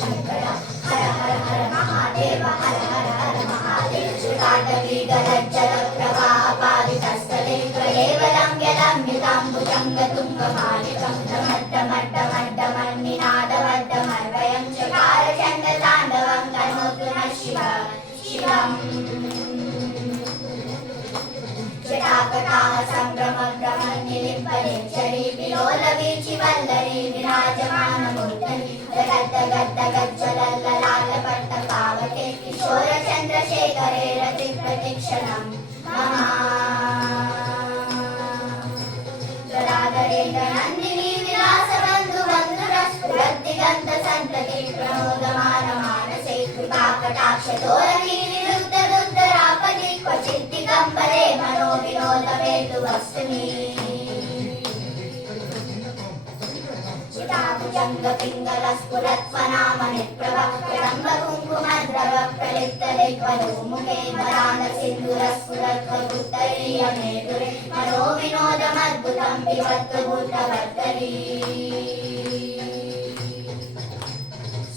शङ्कर हर हर हर महादेव हर हर हर महादेव शुकाटवीगलज्जलप्रवाहपालितस्थले त्वयैव लम्ब्यलम्बिताम्बुजङ्गतुङ्गमालिकं डमड्डमड्डमड्डमन्निनादवड्डमर्वयं चकार चण्डताण्डवं तनोतु नः शिवम् जटाकटाः सम्भ्रमभ्रमन्निलिम्बनिर्झरी विलोलवीचिवल्लरी विराजमानमूर्धनि गद्गद्गज्जलल्ललाटपट्टपावके किशोरचन्द्रशेखरे रतिप्रतिक्षणं नमः जलाधरेन्द्रनन्दिनी विलासबन्धुबन्धुरस्फुरद्दिगन्तसन्तति प्रमोदमानमानसे कृपाकटाक्षतोरणी निरुद्धरुद्धरापदि क्वचित् दिगम्बरे मनोविनोदवेतुवस्तुनि चिताभुजङ्गपिङ्गलस्फुरत्वनामनिप्रभक्तिरम्बकुङ्कुमद्रव प्रलिप्तदिग्वधूमुखे वरानसिन्धुरस्फुरत्वगुप्तरीयमेधुरे मनोविनोदमद्भुतं पिबत्वभूतवर्तरी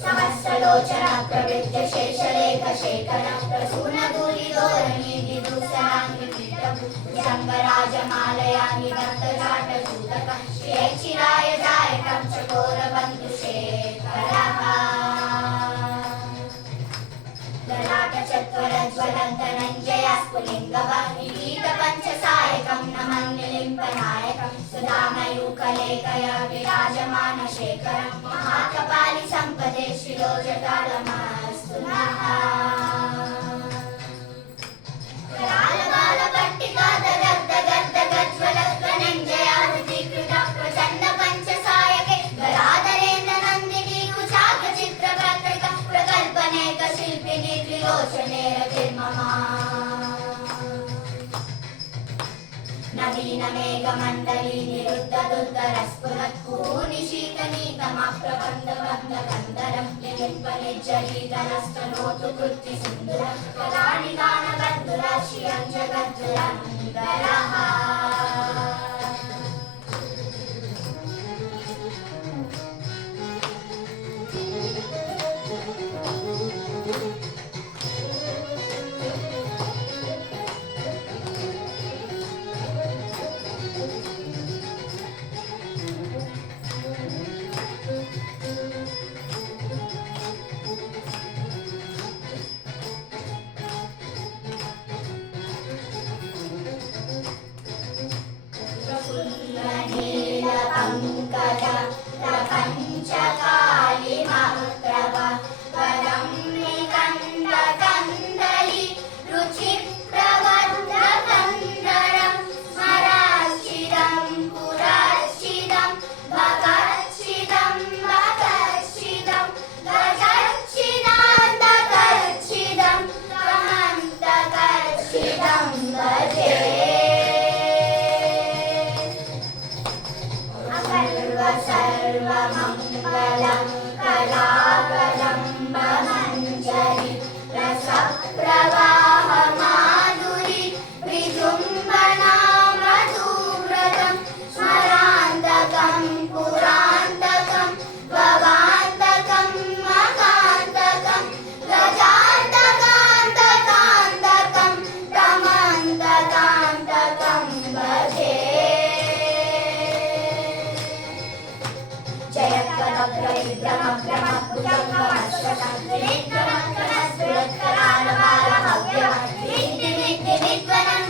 सहस्रलोचन प्रवृत्य शेषलेखशेखर प्रसूनधूलिधोरणी विदुषराङ्गिपीठभुजङ्गराजमालयानि भक्तजाटसूतक श्रियैचिराय जायकं चकोरबन्धुशेखरः ललाटचत्वरज्वलन्तनञ्जयास्फुलिङ्गवह्निपीठपञ्चसायकं नमन्निलिम्पनायकं सुधामयूखलेखया विराजमानशेखरं महाकपालि सम्पदे शिरोजटालमस्तु नः करालबालपट्टिका दगद्दगद्दगज्ज्वलत्वनञ्जयाहृतीकृता प्रचण्डपञ्चसायके गदाधरेन्द्रनन्दिनी कुचाग्रचित्रप्रकृता प्रकल्पनेकशिल्पिनी त्रिलोचने रतिर्ममा नवीनमेघमण्डली निरुद्धदुद्धरस्फुरत्कुहूनिशीतनीतमप्रबन्धबन्धकन्दरं लिलिम्पनिज्जलीतनस्तनोतु कृत्तिसिन्धुरं कलानिदानबन्धुराश्रियं जगद्दुरन्दरः नीलपङ्कज प्रपञ्चकालिमप्रभ पदं निकण्डकन्दली रुचिप्रवर्धकन्दरं स्मराश्चिदं पुरश्चिदं भगच्छिदं भगच्छिदं गजच्छिदान्तकच्छिदं कमन्तकच्छिदं भजे सर्वमङ्गलं कलाकदम्बमञ्जरी रसप्रवाहमाधुरी विजृम्भणा मधुव्रतं स्मरान्तकं पुरान्तकं भवान्तकं मकान्तकं गजान्तकान्तकान्तकं तमन्तकान्तकं भजे जयप्रभप्रविग्रहप्रमद्भुजङ्गमश्वसंक्रीड्रमक्रमस्फुरत्करालबालहव्यं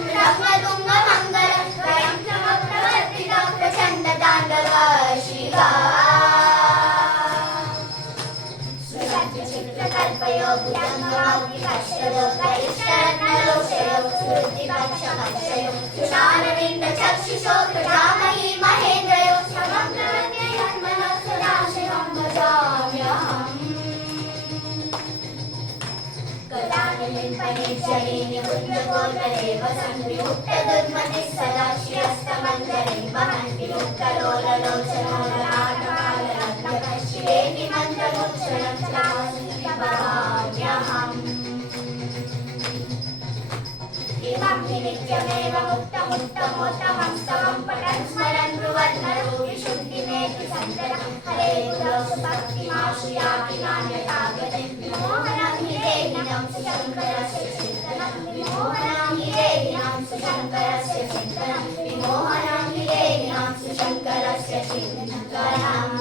ब्रह्मतुङ्गमङ्गलं त्रयं क्रमप्रवर्तिता प्रचण्डताण्डव शिवा सुसज्जचित्रकल्पयो भुजङ्गमौलिकष्टलोकैष्टरत्नलोचयो स्फूर्तिपक्षमक्षयो कृष्णारविन्दचक्षुषो प्रजामही महेन्द्रयो समग्रवद्ययन्मनो सदाशिवं भजाम्यहम् कलानिलिम्पनिर्झरी कुञ्जगोचरेव संविमुक्तदुर्मतिः सदा श्रियस्तमञ्जरीं वहन् विमुक्तलोललोचनोललाटकालरत्नकः श्रियेति मन्त्रमुच्चरं भजाम्यहम् इमं हि नित्यमेव मुक्तमुत्तमोत्तमं स्तवं पठन् स्मरन् ब्रुवन्नरो विशुद्धिमेति सन्ततं हरे भक्तिमाशु याति नान्यथा गतिं विमोहनं हि देहिनं सुशङ्करस्य चिन्तनं विमोहनं हि देहिनं सुशङ्करस्य चिन्तनं विमोहनं हि देहिनं सुशङ्करस्य चिन्तनं